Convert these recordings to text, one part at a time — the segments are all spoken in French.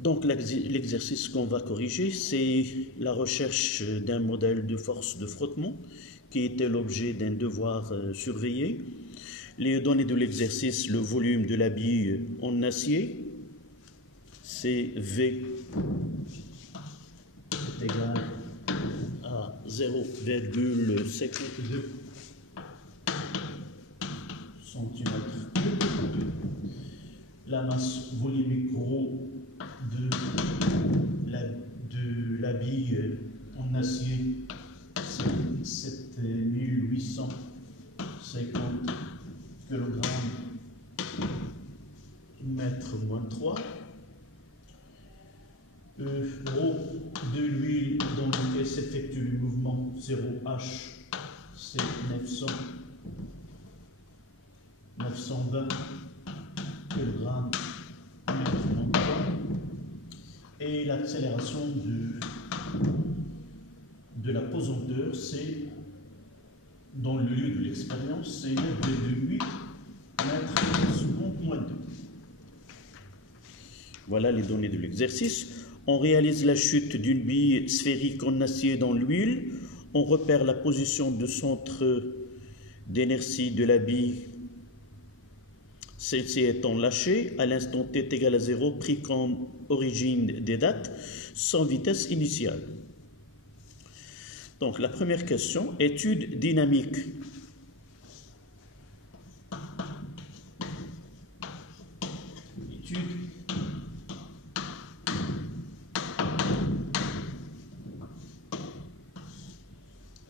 Donc l'exercice qu'on va corriger, c'est la recherche d'un modèle de force de frottement qui était l'objet d'un devoir surveillé. Les données de l'exercice, le volume de la bille en acier, c'est V est égal à 0,52 cm3. La masse volumique ρ de la bille en acier, c'est 7850 kg mètre moins 3. Ρ de l'huile dans laquelle s'effectue le mouvement 0H, c'est 920 kg mètre moins 3. Et l'accélération de la pesanteur, c'est, dans le lieu de l'expérience, c'est 9,8 mètres seconde moins 2. Voilà les données de l'exercice. On réalise la chute d'une bille sphérique en acier dans l'huile. On repère la position de centre d'inertie de la bille, celle-ci étant lâchée à l'instant t égal à 0, pris comme origine des dates, sans vitesse initiale. Donc la première question, étude dynamique.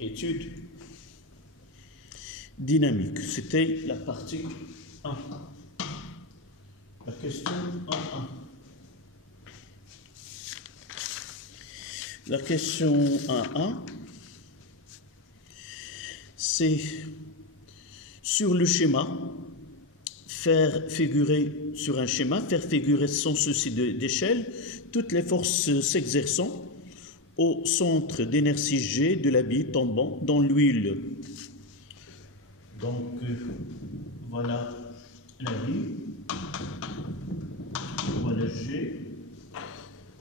Étude dynamique, c'était la partie 1. La question 1.1. La question 1.1, c'est sur le schéma, faire figurer sans souci d'échelle toutes les forces s'exerçant au centre d'inertie G de la bille tombant dans l'huile. Donc, voilà la bille, voilà G.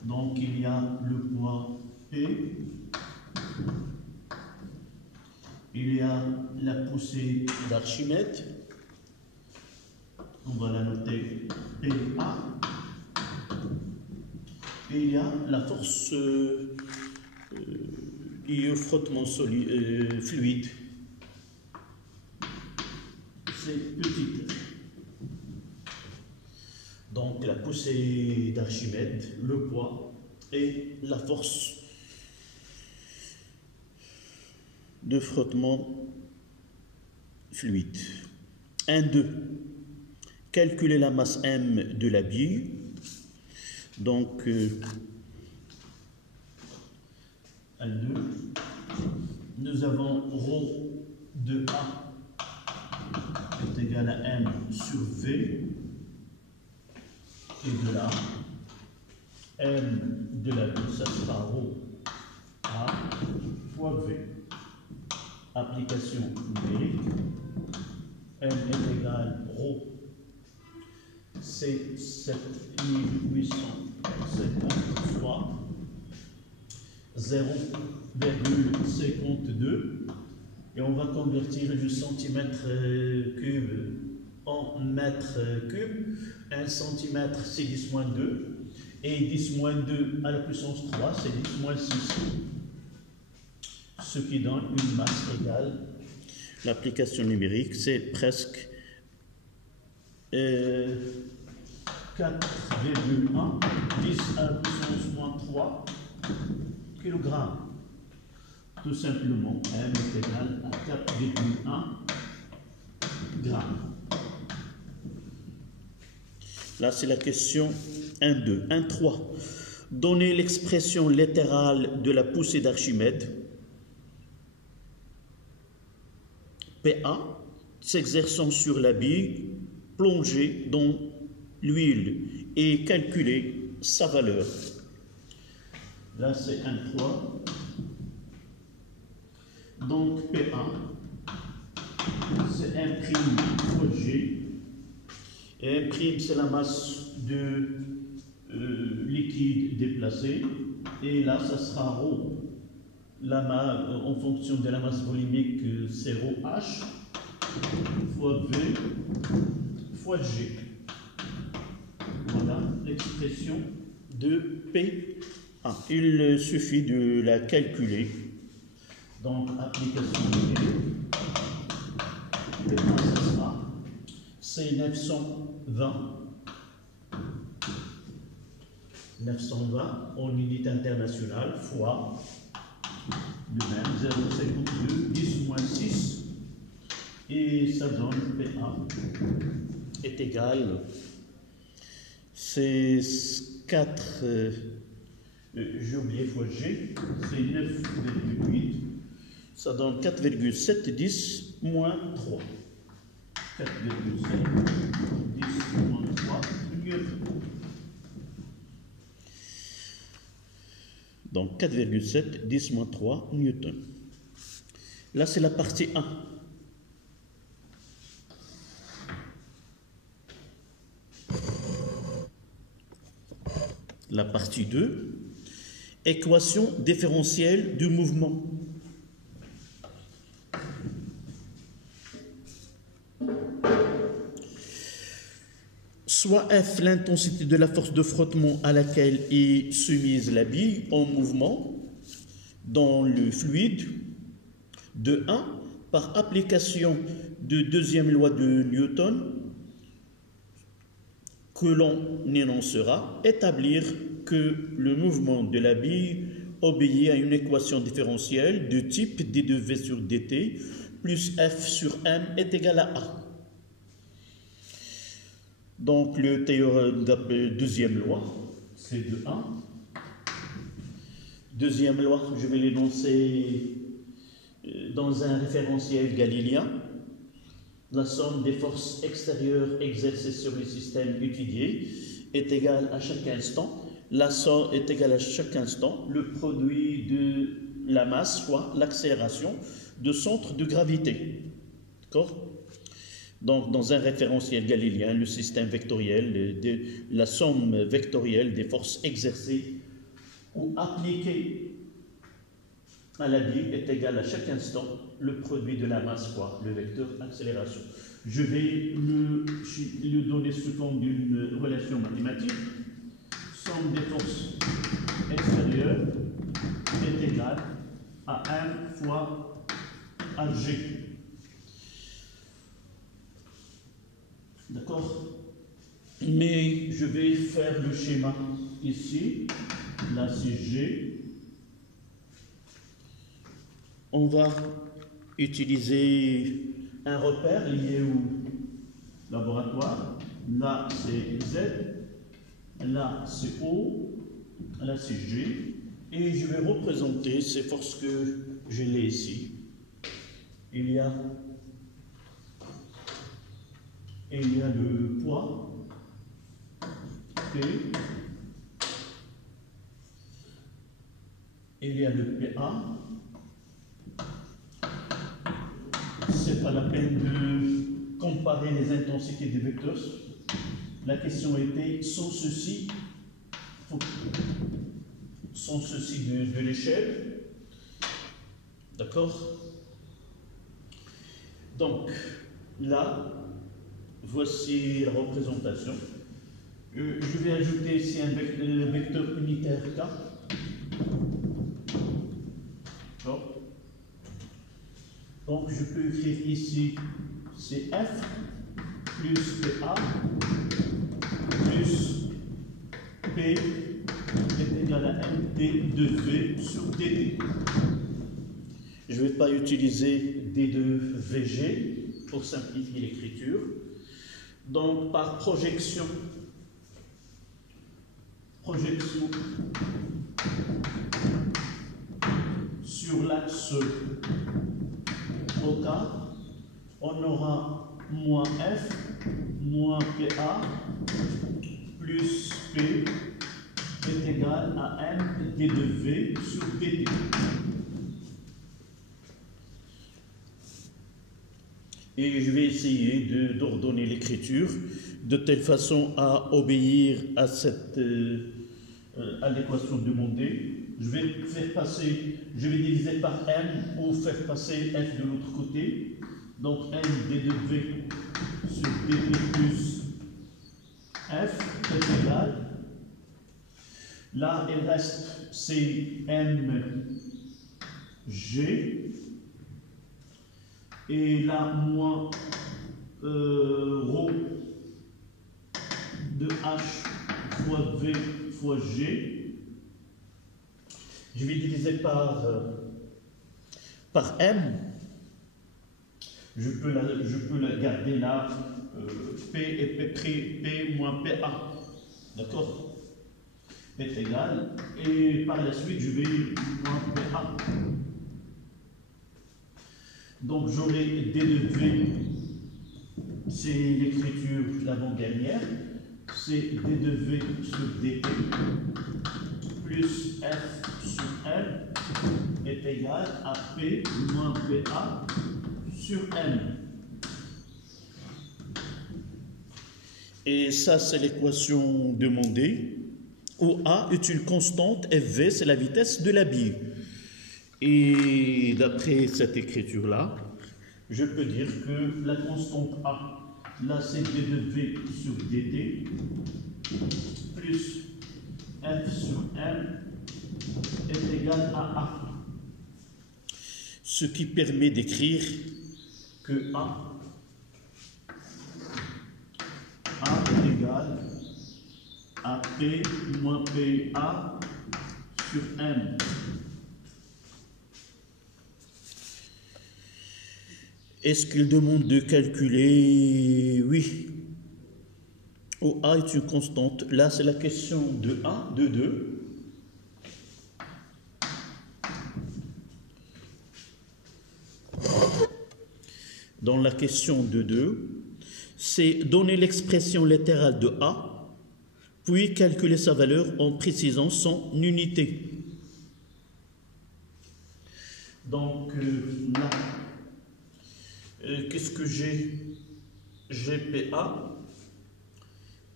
Donc, il y a le poids P, il y a la poussée d'Archimède, on va la noter PA, et il y a la force liée au frottement fluide, c'est petit. Donc la poussée d'Archimède, le poids et la force de frottement fluide. 1.2. Calculer la masse M de la bille. Donc 1.2. Nous avons ρ de A est égal à M sur V. Et de là, M de la bille, ça sera ρ A fois V. Application numérique, M est égal ρ, c'est 7850 fois 0,52, et on va convertir le centimètre cube en mètre cube. 1 cm c'est 10-2, et 10-2 à la puissance 3 c'est 10-6, ce qui donne une masse égale. L'application numérique c'est presque 4,1 10 à la puissance moins 3 kg. Tout simplement, M est égal à 4,1 grammes. Là, c'est la question 1.2. 1.3. Donner l'expression latérale de la poussée d'Archimède. PA, s'exerçant sur la bille plongée dans l'huile, et calculer sa valeur. Là, c'est 1.3. Donc, PA, c'est 1' fois G. Et 1', c'est la masse de liquide déplacé. Et là, ça sera ρ. En fonction de la masse volumique, c'est ρh fois V fois G. Voilà l'expression de P1. Il suffit de la calculer. Donc, application de P1, ça sera c'est 920 en unité internationale fois le même 0,52 10 moins 6 et ça donne P1 est égal, c'est 4, j'ai oublié fois G, c'est 9,8, ça donne 4,710 moins 3. 4,7 10 moins 3 newtons. Donc 4,7 10 moins 3 newtons. Là, c'est la partie 1. La partie 2, équation différentielle du mouvement. Soit F, l'intensité de la force de frottement à laquelle est soumise la bille en mouvement dans le fluide, de 1, par application de deuxième loi de Newton, que l'on énoncera, établir que le mouvement de la bille obéit à une équation différentielle de type d2v sur dt plus f sur m est égal à a. Donc le théorème de deuxième loi, c'est de 1. Deuxième loi, je vais l'énoncer dans un référentiel galiléen. La somme des forces extérieures exercées sur le système étudié est égale à chaque instant. La somme est égale à chaque instant le produit de la masse fois l'accélération de centre de gravité. D'accord ? Donc, dans un référentiel galiléen, le système vectoriel, la somme vectorielle des forces exercées ou appliquées à la bille est égale à chaque instant le produit de la masse fois le vecteur accélération. Je vais le donner sous forme d'une relation mathématique. Somme des forces extérieures est égale à M fois AG. D'accord? Mais je vais faire le schéma ici. Là, c'est G. On va utiliser un repère lié au laboratoire. Là, c'est Z. Là, c'est O. Là, c'est G. Et je vais représenter ces forces que je l'ai ici. Il y a le poids P. Il y a le PA. C'est pas la peine de comparer les intensités des vecteurs. La question était sans ceci de l'échelle. D'accord? Donc, là, voici la représentation. Je vais ajouter ici un vecteur unitaire K. D'accord? Donc, je peux écrire ici, c'est F plus PA plus P est égal à MD de V sur DD. Je ne vais pas utiliser D2VG pour simplifier l'écriture. Donc, par projection sur l'axe OK, on aura moins F, moins PA, plus P est égal à M D de V sur DD. Et je vais essayer d'ordonner l'écriture de telle façon à obéir à cette à l'équation demandée. Je vais diviser par m ou faire passer f de l'autre côté. Donc m d de v sur dt plus f est égal. Là, il reste c'est m g. Et là, moins rho de h fois v fois g. Je vais diviser par m. Je peux la garder là, P et P moins PA. D'accord? Est égal. Et par la suite, je vais moins PA. Donc j'aurai d de v, c'est l'écriture l'avant-dernière, c'est d de v sur dt plus f sur m est égal à p moins pa sur m. Et ça, c'est l'équation demandée, où a est une constante et v, c'est la vitesse de la bille. Et d'après cette écriture-là, je peux dire que la constante a, là c'est d de v sur dt, plus f sur m est égal à a. Ce qui permet d'écrire que a est égal à p moins pa sur m. Est-ce qu'il demande de calculer? Oui. Où a est une constante. Là, c'est la question de a, de 2. Dans la question de 2, c'est donner l'expression littérale de a, puis calculer sa valeur en précisant son unité. Donc, là, qu'est-ce que j'ai? J'ai PA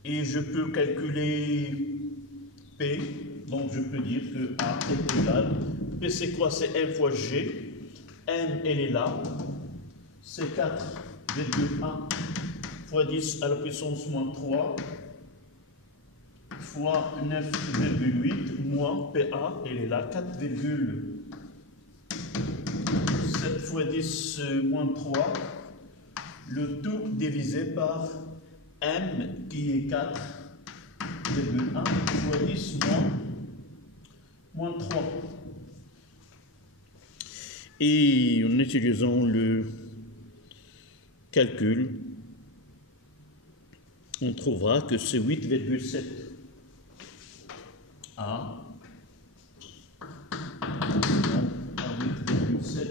et je peux calculer P, donc je peux dire que A est égal. P c'est quoi? C'est M fois G. M elle est là, c'est 4,1 fois 10 à la puissance moins 3 fois 9,8 moins PA, elle est là, 4,7 fois 10 moins 3, le tout divisé par M qui est 4,1 fois 10 moins 3. Et en utilisant le calcul, on trouvera que c'est 8,7 A. 8,7.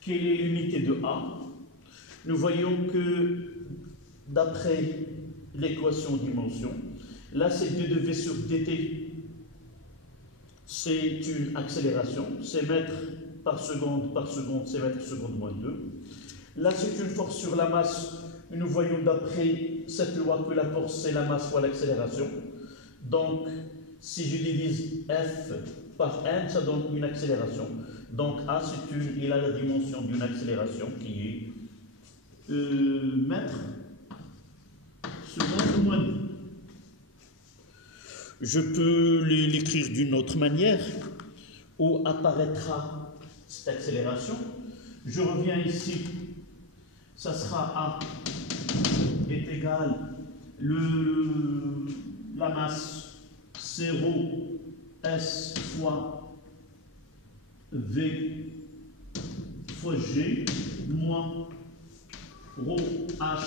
Quelle est l'unité de A? Nous voyons que d'après l'équation dimension, là c'est d de v sur dt, c'est une accélération, c'est mètres par seconde, c'est mètres seconde moins 2. Là c'est une force sur la masse, nous voyons d'après cette loi que la force c'est la masse fois l'accélération. Donc si je divise F par n, ça donne une accélération. Donc A il a la dimension d'une accélération qui est mètres seconde moins 2. Je peux l'écrire d'une autre manière où apparaîtra cette accélération. Je reviens ici, ça sera A est égal la masse c'est rho S fois V fois G moins rho H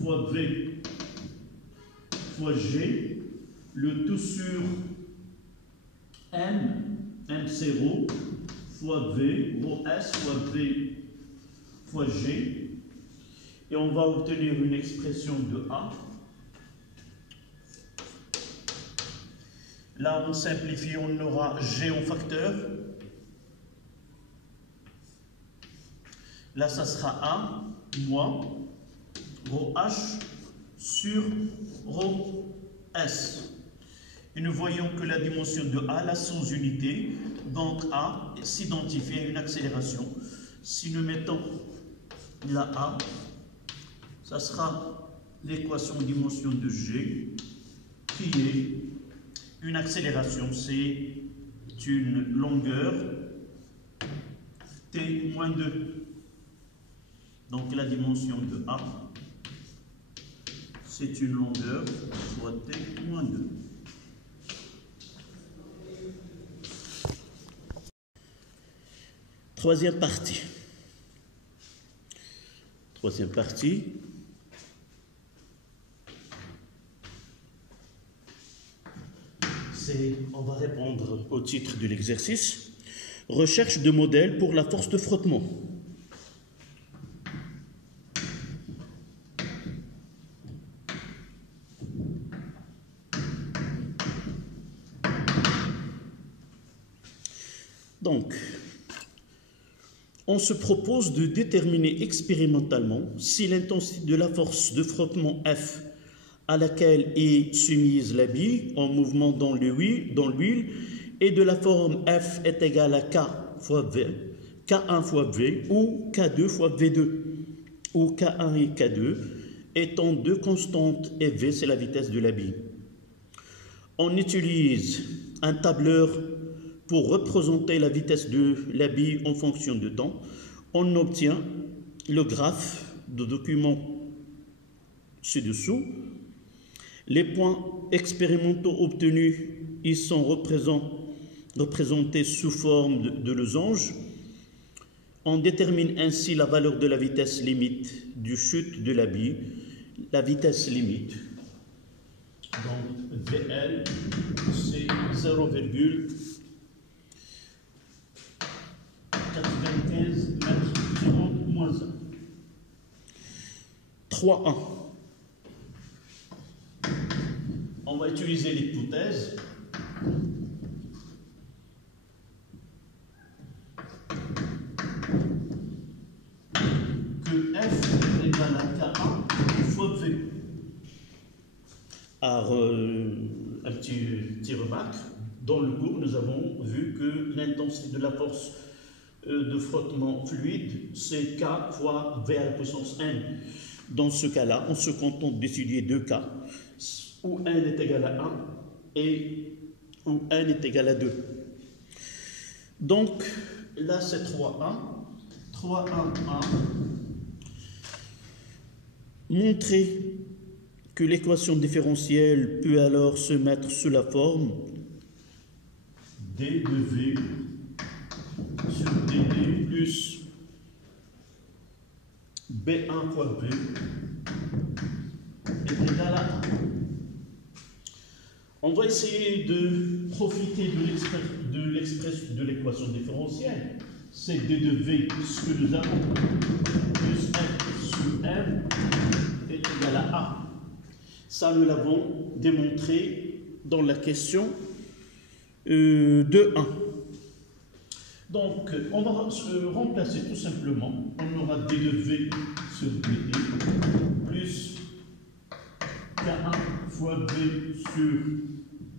fois V fois G, le tout sur M c'est rho fois V, rho S fois V fois G, et on va obtenir une expression de A. Là, on simplifie, on aura G en facteur. Là, ça sera A moins rho H sur rho S. Et nous voyons que la dimension de A, la sous-unité, donc A s'identifie à une accélération. Si nous mettons la A, ça sera l'équation dimension de G, qui est une accélération, c'est une longueur T-2. Donc la dimension de A, c'est une longueur fois T-2. Troisième partie. Troisième partie. On va répondre au titre de l'exercice. Recherche de modèles pour la force de frottement. Donc, on se propose de déterminer expérimentalement si l'intensité de la force de frottement F à laquelle est soumise la bille en mouvement dans l'huile est de la forme F est égale à K fois V, K1 fois V ou K2 fois V2, où K1 et K2 étant deux constantes et V c'est la vitesse de la bille. On utilise un tableur pour représenter la vitesse de la bille en fonction de temps. On obtient le graphe de document ci-dessous. Les points expérimentaux obtenus, ils sont représentés sous forme de losange. On détermine ainsi la valeur de la vitesse limite du chute de la bille, la vitesse limite. Donc VL, c'est 0,95 mètres seconde moins 1. 3.1. On va utiliser l'hypothèse que F est égal à K1 fois V. Alors, un petit remarque, dans le cours, nous avons vu que l'intensité de la force de frottement fluide, c'est K fois V à la puissance N. Dans ce cas-là, on se contente d'étudier deux cas, où N est égal à 1 et où N est égal à 2. Donc, là, c'est 3.1. 3.1.1. Montrer que l'équation différentielle peut alors se mettre sous la forme d de V sur dt plus B1 fois V est égal à 1. On va essayer de profiter de l'équation différentielle. C'est d de V, ce que nous avons, plus F sur M est égal à A. Ça, nous l'avons démontré dans la question 2.1. Donc, on va se remplacer tout simplement. On aura d de V sur dt plus K1 fois V sur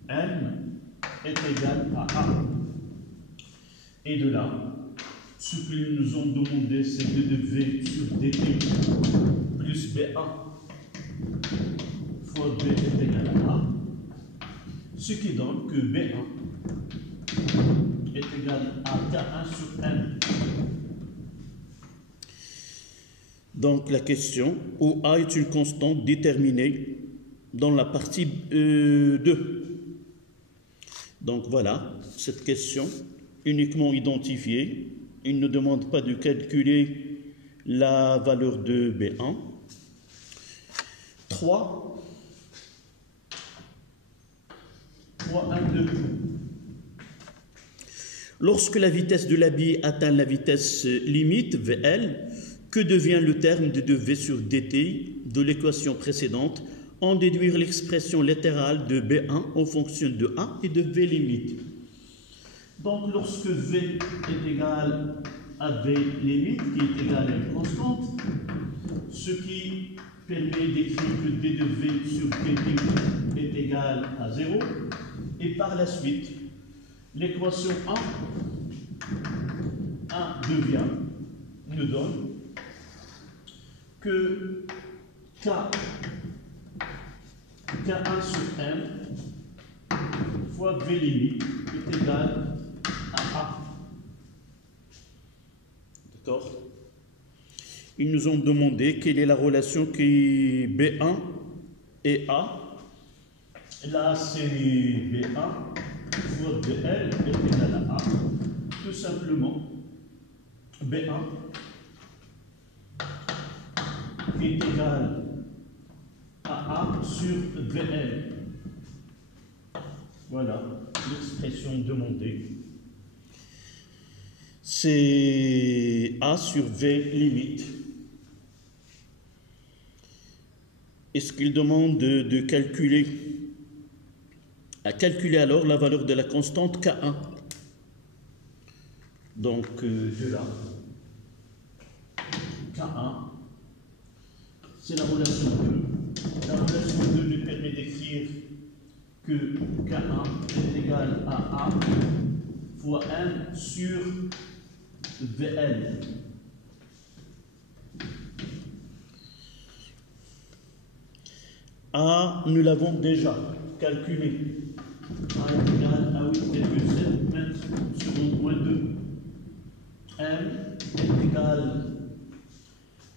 N est égal à A. Et de là, ce qu'ils nous ont demandé, c'est d de V sur dt plus B1 fois V est égal à A, ce qui donne que B1 est égal à K1 sur N. Donc la question, où A est une constante déterminée dans la partie 2. Donc voilà, cette question uniquement identifiée. Il ne demande pas de calculer la valeur de B1. 3, 1, 2. Lorsque la vitesse de la bille atteint la vitesse limite, VL, que devient le terme de V sur dt de l'équation précédente? En déduire l'expression latérale de B1 en fonction de A et de V limite. Donc, lorsque V est égal à V limite, qui est égal à une constante, ce qui permet d'écrire que d de V sur dt est égal par la suite, l'équation A nous donne que K1 sur M fois V limite est égal à A. D'accord? Ils nous ont demandé quelle est la relation qui B1 et A. Là, c'est B1 fois BL est égal à A. Tout simplement, B1 est égal à A sur VL. Voilà l'expression demandée. C'est A sur V limite. Est-ce qu'il demande de calculer? À calculer alors la valeur de la constante K1. Donc de là, K1, c'est la relation 2. La relation 2 nous permet d'écrire que K1 est égal à A fois M sur VL. A, nous l'avons déjà calculé. A est égal à 8,7 mètres secondes moins 2. M est égal,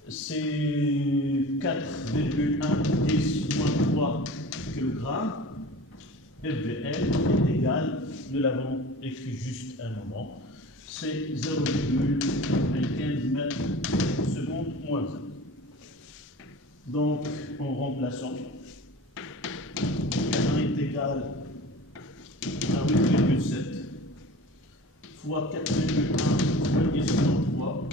c'est 4,1 moins 3 kg. Et VL est égal, nous l'avons écrit juste un moment, c'est 0,15 mètres secondes moins 1. Donc, en remplaçant, K1 est égal à 8,7 fois 4,1 fois 10 moins 3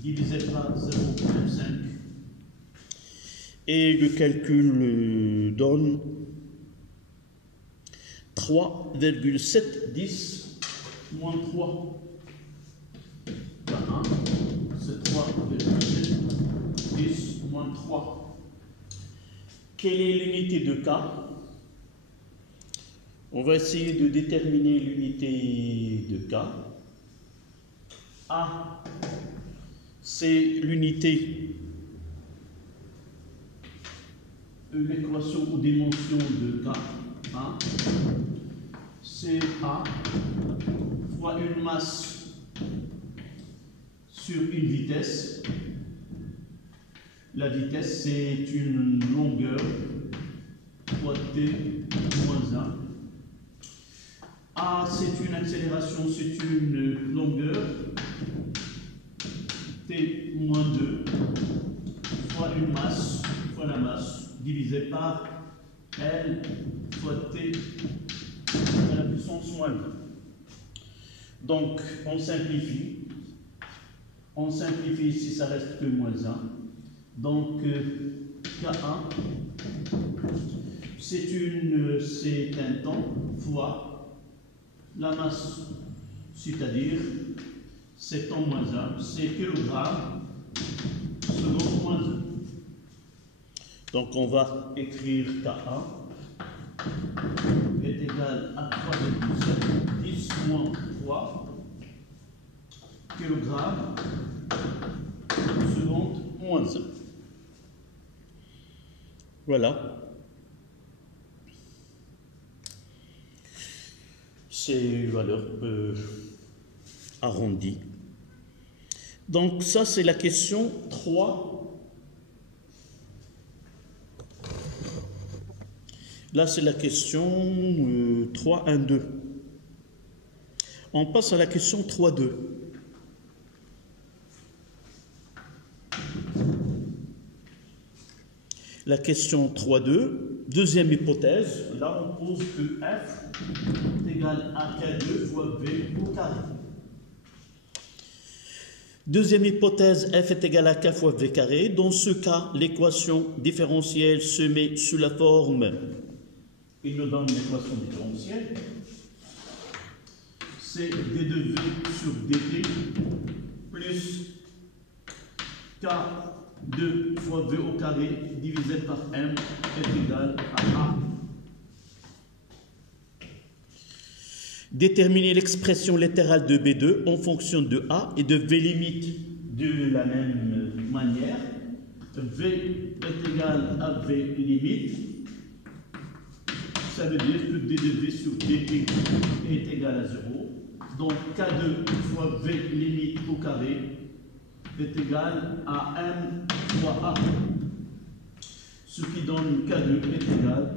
divisé par 0,5. Et le calcul donne 3,710 moins 3. K1, c'est 3,710 moins 3. Quelle est l'unité de K? On va essayer de déterminer l'unité de K. A, c'est l'unité, l'équation aux dimensions de K. A, c'est A fois une masse sur une vitesse. La vitesse, c'est une longueur fois t moins 1. A, c'est une accélération, c'est une longueur t moins 2 fois une masse, fois la masse, divisé par L fois t à la puissance moins 2. Donc, on simplifie. On simplifie ici, ça reste que moins 1. Donc, K1, c'est un temps fois la masse, c'est-à-dire c'est temps moins 1, c'est kilogramme seconde moins 1. Donc, on va écrire K1 est égal à 3,7 10 moins 3 kg seconde moins 1. Voilà. C'est valeur arrondie. Donc ça, c'est la question 3. Là, c'est la question 3, 1, 2. On passe à la question 3, 2. La question 3.2, deuxième hypothèse, là on pose que F est égal à K2 fois V au carré. Deuxième hypothèse, F est égal à K fois V carré. Dans ce cas, l'équation différentielle se met sous la forme, il nous donne l'équation différentielle, c'est d de V sur dt plus K2 fois V au carré divisé par M est égal à A. Déterminer l'expression littérale de B2 en fonction de A et de V limite de la même manière. V est égal à V limite. Ça veut dire que D de V sur D est égal à 0. Donc K2 fois V limite au carré est égal à M fois A. Ce qui donne K2 est égal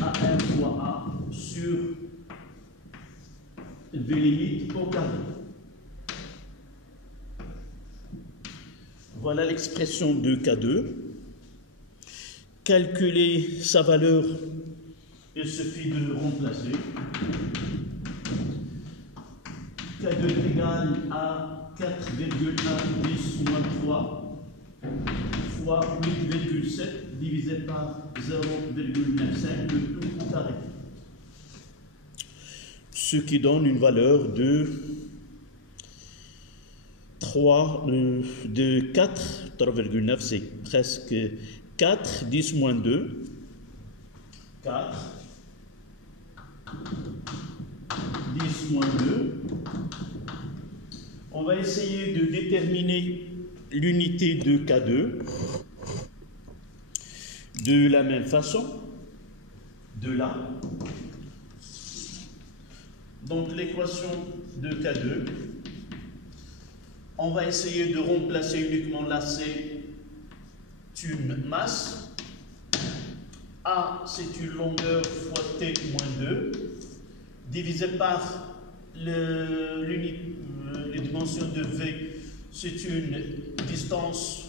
à M fois A sur V limite au carré. Voilà l'expression de K2. Calculer sa valeur, il suffit de le remplacer. K2 est égal à 4,110 moins 3 fois 8,7 divisé par 0,95, le tout au carré. Ce qui donne une valeur de 4,9, c'est presque 4, 10 moins 2, 4, 10 moins 2. On va essayer de déterminer l'unité de K2 de la même façon, de là. Donc l'équation de K2, on va essayer de remplacer uniquement la C, c'est une masse. A, c'est une longueur fois T moins 2, divisé par les dimensions de V, c'est une distance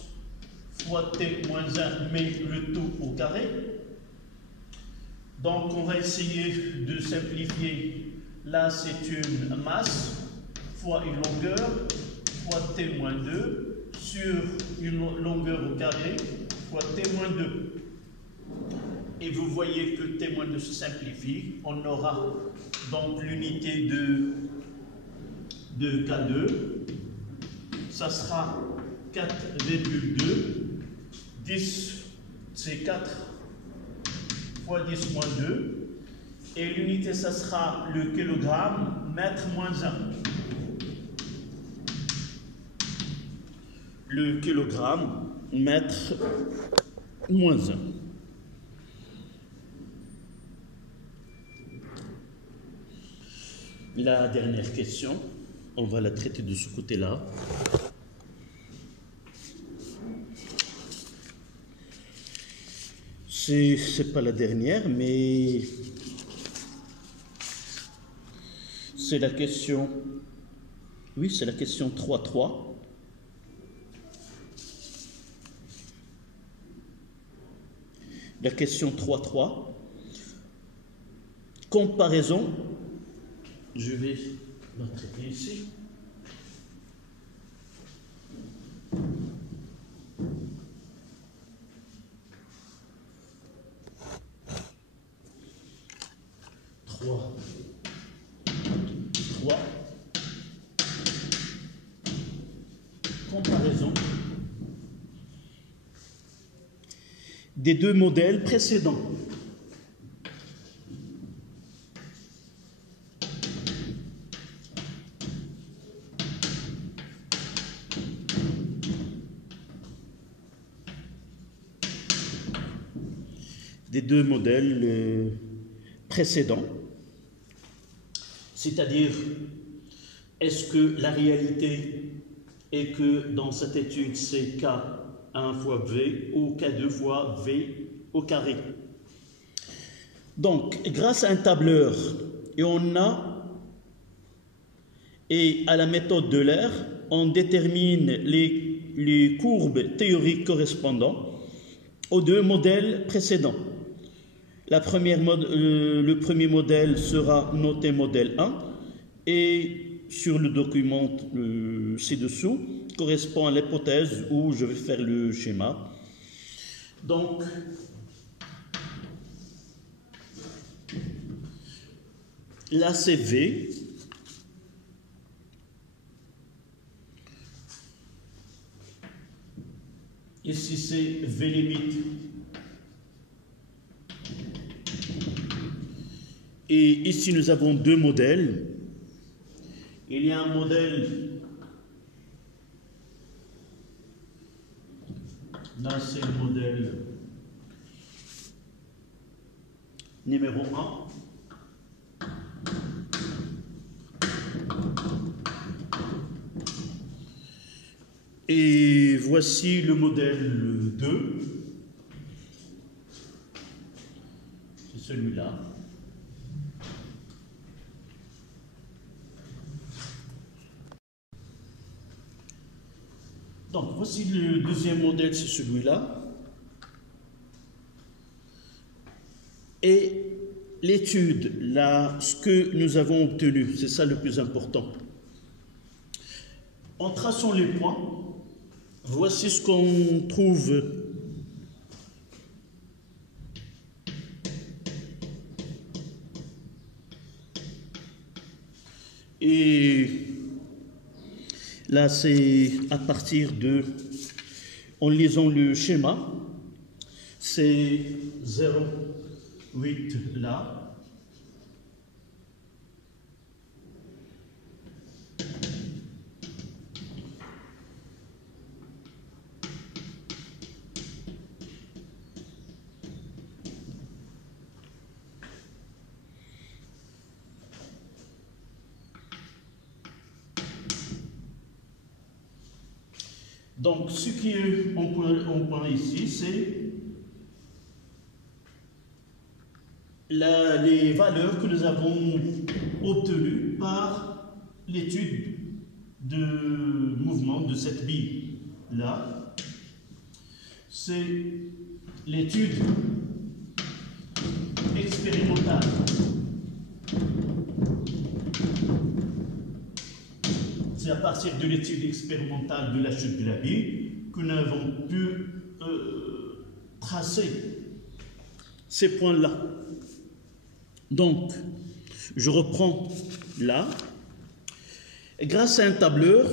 fois T moins 1, mais le tout au carré. Donc on va essayer de simplifier. Là, c'est une masse fois une longueur fois T moins 2 sur une longueur au carré fois T moins 2. Et vous voyez que T moins 2 se simplifie. On aura donc l'unité de K2. Ça sera 4,2. 10, c'est 4 fois 10 moins 2. Et l'unité, ça sera le kilogramme, mètre moins 1. Le kilogramme, mètre moins 1. La dernière question, on va la traiter de ce côté-là. C'est pas la dernière, mais c'est la question, oui, c'est la question 3.3. La question 3.3. Comparaison. Je vais la traiter ici. Trois. Comparaison des deux modèles précédents. Des deux modèles précédents. C'est-à-dire, est-ce que la réalité est que dans cette étude, c'est K1 fois V ou K2 fois V au carré? Donc, grâce à un tableur, et à la méthode de l'Euler, on détermine les courbes théoriques correspondant aux deux modèles précédents. Le premier modèle sera noté modèle 1 et sur le document ci-dessous correspond à l'hypothèse où je vais faire le schéma. Donc, là c'est V. Ici c'est V limite. Et ici, nous avons deux modèles. Il y a un modèle, là c'est le modèle numéro 1. Et voici le modèle 2. C'est celui-là. Donc, voici le deuxième modèle, c'est celui-là. Et l'étude, là, ce que nous avons obtenu, c'est ça le plus important. En traçant les points, voici ce qu'on trouve. Et là, c'est à partir de, en lisant le schéma, c'est 0,8 là. Donc, ce qui est en point ici, c'est les valeurs que nous avons obtenues par l'étude de mouvement de cette bille-là. C'est l'étude expérimentale. C'est à partir de l'étude expérimentale de la chute de la bille que nous avons pu tracer ces points-là. Donc, je reprends là. Grâce à un tableur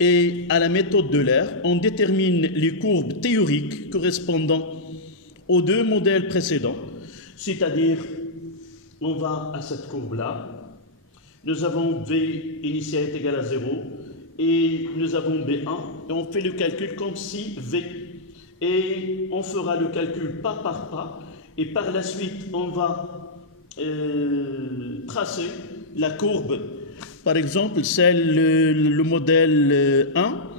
et à la méthode de l'air, on détermine les courbes théoriques correspondant aux deux modèles précédents. C'est-à-dire, on va à cette courbe-là. Nous avons V initial est égal à 0 et nous avons B1 et on fait le calcul comme si V. Et on fera le calcul pas par pas et par la suite on va tracer la courbe. Par exemple, le modèle 1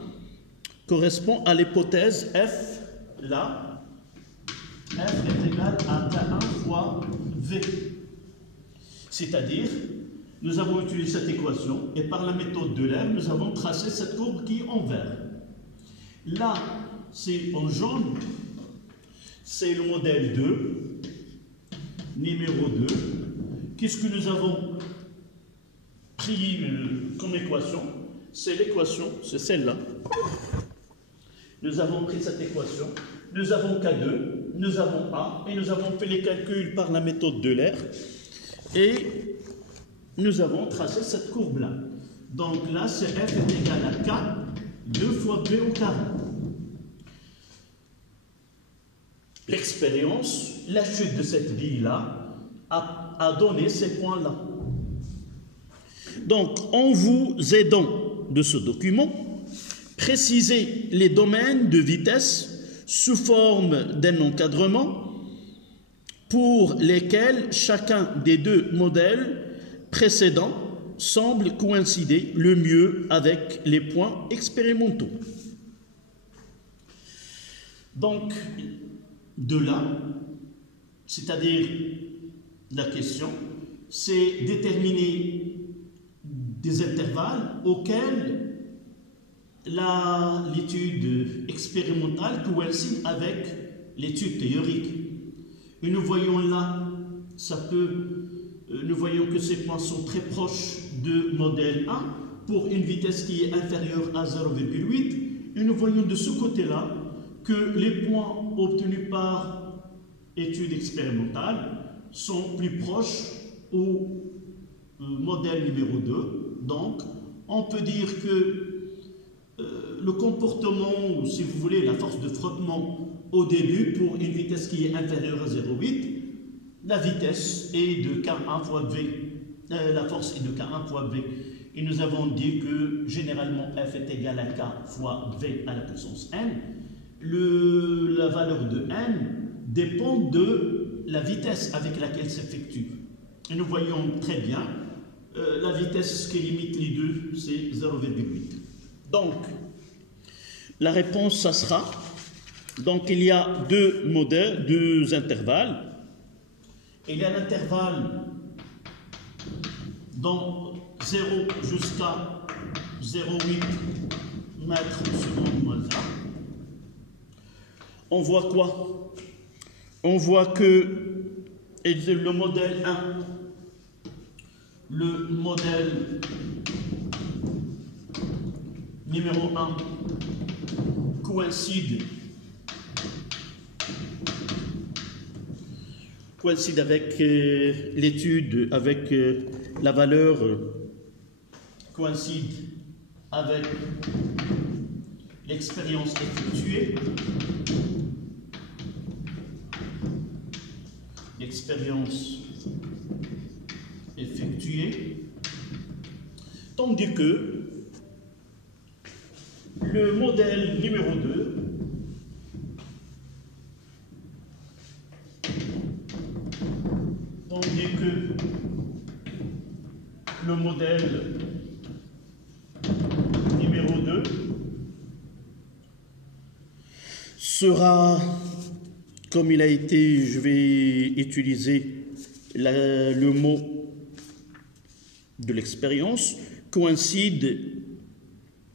correspond à l'hypothèse F, là. F est égal à K1 fois V. C'est-à-dire, nous avons utilisé cette équation et par la méthode de l'air, nous avons tracé cette courbe qui est en vert. Là, c'est en jaune, c'est le modèle 2, numéro 2. Qu'est-ce que nous avons pris comme équation? C'est l'équation, c'est celle-là. Nous avons pris cette équation, nous avons K2, nous avons A, et nous avons fait les calculs par la méthode de l'air. Et nous avons tracé cette courbe-là. Donc là, c'est F est égal à K, 2 fois B au carré. L'expérience, la chute de cette bille-là, a donné ces points-là. Donc, en vous aidant de ce document, précisez les domaines de vitesse sous forme d'un encadrement pour lesquels chacun des deux modèles précédents semble coïncider le mieux avec les points expérimentaux. Donc, de là, c'est-à-dire la question, c'est déterminer des intervalles auxquels l'étude expérimentale coïncide avec l'étude théorique. Et nous voyons là, nous voyons que ces points sont très proches de modèle 1 pour une vitesse qui est inférieure à 0,8. Et nous voyons de ce côté-là que les points obtenus par étude expérimentale sont plus proches au modèle numéro 2. Donc, on peut dire que le comportement, ou si vous voulez, la force de frottement au début pour une vitesse qui est inférieure à 0,8, la vitesse est de K1 fois V, la force est de K1 fois V. Et nous avons dit que généralement F est égal à K fois V à la puissance N. La valeur de N dépend de la vitesse avec laquelle s'effectue. Et nous voyons très bien la vitesse qui limite les deux, c'est 0,8. Donc, la réponse, ça sera, donc il y a deux modèles, deux intervalles. Il y a l'intervalle dans 0 jusqu'à 0,8 mètres seconde moins 1. On voit quoi? On voit que le modèle 1, le modèle numéro 1 coïncide avec l'étude, avec la valeur, coïncide avec l'expérience effectuée. L'expérience effectuée, tandis que le modèle numéro 2 le modèle numéro 2 sera, comme il a été, je vais utiliser le mot de l'expérience, coïncide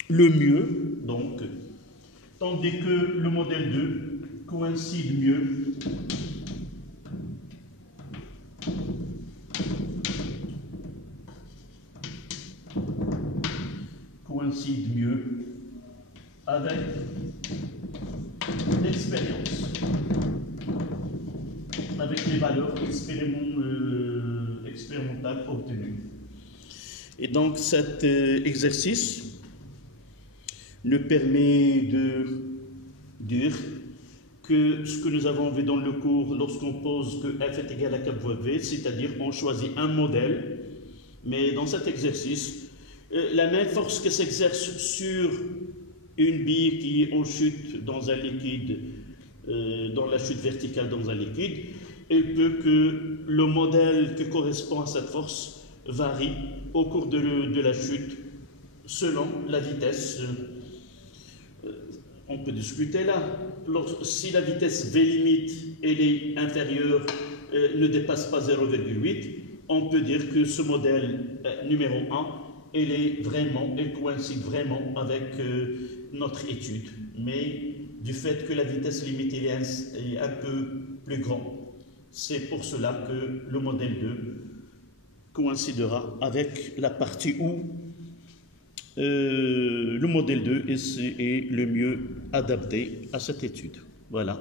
le mieux, donc, tandis que le modèle 2 coïncide mieux avec l'expérience, avec les valeurs expérimentales obtenues. Et donc cet exercice nous permet de dire que ce que nous avons vu dans le cours lorsqu'on pose que F est égal à K fois V, c'est-à-dire on choisit un modèle, mais dans cet exercice, la même force qui s'exerce sur une bille qui est en chute dans un liquide, dans la chute verticale dans un liquide, il peut que le modèle qui correspond à cette force varie au cours de la chute selon la vitesse. On peut discuter là. Si la vitesse V limite elle est inférieure, ne dépasse pas 0,8, on peut dire que ce modèle numéro 1 elle coïncide vraiment avec notre étude, mais du fait que la vitesse limite est un peu plus grande, c'est pour cela que le modèle 2 coïncidera avec la partie où le modèle 2 est le mieux adapté à cette étude. Voilà.